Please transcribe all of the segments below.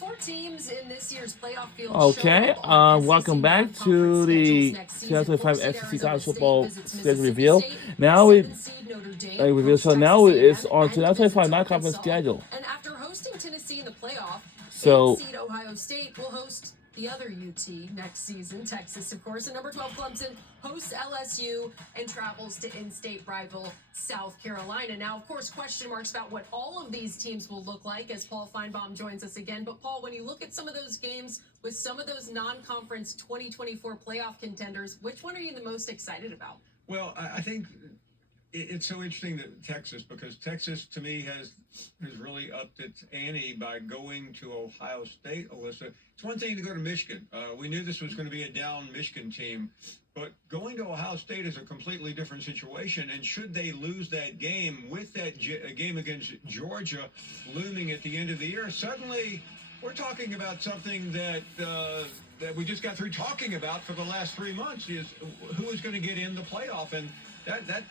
4 teams in this year's playoff field. Okay, welcome back to the 2025 SEC College Football schedule reveal. Now so now it's on 2025 non-conference schedule. And after hosting Tennessee in the playoff, So 8 seed Ohio State will host the other UT next season, Texas, of course. And number 12 Clemson hosts LSU and travels to in-state rival South Carolina. Now, of course, question marks about what all of these teams will look like as Paul Feinbaum joins us again. But Paul, when you look at some of those games with some of those non-conference 2024 playoff contenders, which one are you the most excited about? Well, I think it's so interesting that Texas, because Texas to me has really upped its ante by going to Ohio State, Alyssa. It's one thing to go to Michigan. We knew this was going to be a down Michigan team, but going to Ohio State is a completely different situation. And should they lose that game with that game against Georgia looming at the end of the year, suddenly we're talking about something that we just got through talking about for the last 3 months, is who is going to get in the playoff. And that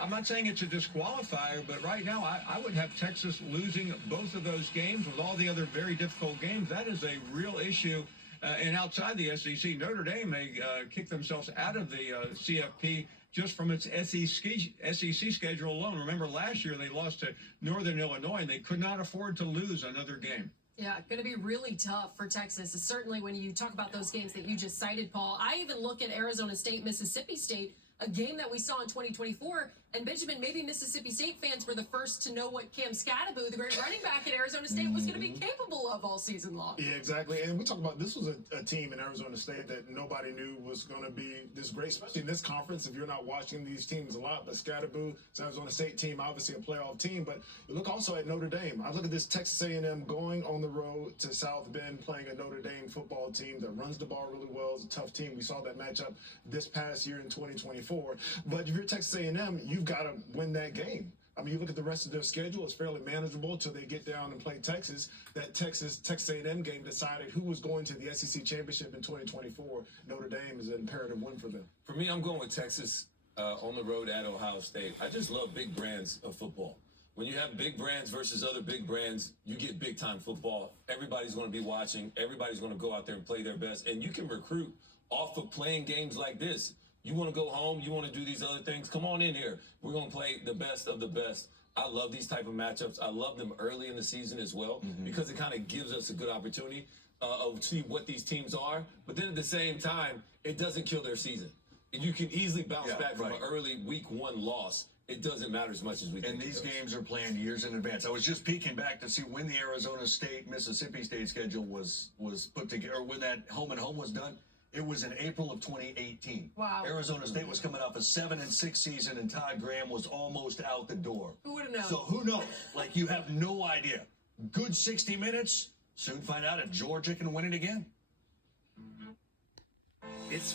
I'm not saying it's a disqualifier, but right now I would have Texas losing both of those games with all the other very difficult games. That is a real issue. And outside the SEC, Notre Dame may kick themselves out of the CFP just from its SEC schedule alone. Remember, last year they lost to Northern Illinois, and they could not afford to lose another game. Yeah, going to be really tough for Texas. Certainly when you talk about those games that you just cited, Paul. I even look at Arizona State, Mississippi State, a game that we saw in 2024. And Benjamin, maybe Mississippi State fans were the first to know what Cam Scatterbo, the great running back at Arizona State, was going to be capable of all season long. Yeah, exactly. And we talk about this was a team in Arizona State that nobody knew was going to be this great, especially in this conference. If you're not watching these teams a lot, but Scatterbo, it's Arizona State team, obviously a playoff team. But you look also at Notre Dame. I look at this Texas A&M going on the road to South Bend, playing a Notre Dame football team that runs the ball really well. It's a tough team. We saw that matchup this past year in 2024. But if you're Texas A&M, you've got to win that game. I mean, you look at the rest of their schedule, it's fairly manageable until they get down and play Texas. That Texas A&M game decided who was going to the SEC championship in 2024. Notre Dame is an imperative win for them. For me, I'm going with Texas on the road at Ohio State. I just love big brands of football. When you have big brands versus other big brands, you get big-time football. Everybody's going to be watching. Everybody's going to go out there and play their best. And you can recruit off of playing games like this. You want to go home, you want to do these other things, come on in here. We're going to play the best of the best. I love these type of matchups. I love them early in the season as well, because it kind of gives us a good opportunity of see what these teams are. But then at the same time, it doesn't kill their season. You can easily bounce back from an early week 1 loss. It doesn't matter as much as we think. And these games are planned years in advance. I was just peeking back to see when the Arizona State, Mississippi State schedule was put together, or when that home and home was done. It was in April of 2018. Wow. Arizona State was coming off a 7-6 season, and Todd Graham was almost out the door. Who would have known? So who knows? Like, you have no idea. Good 60 minutes. Soon find out if Georgia can win it again. It's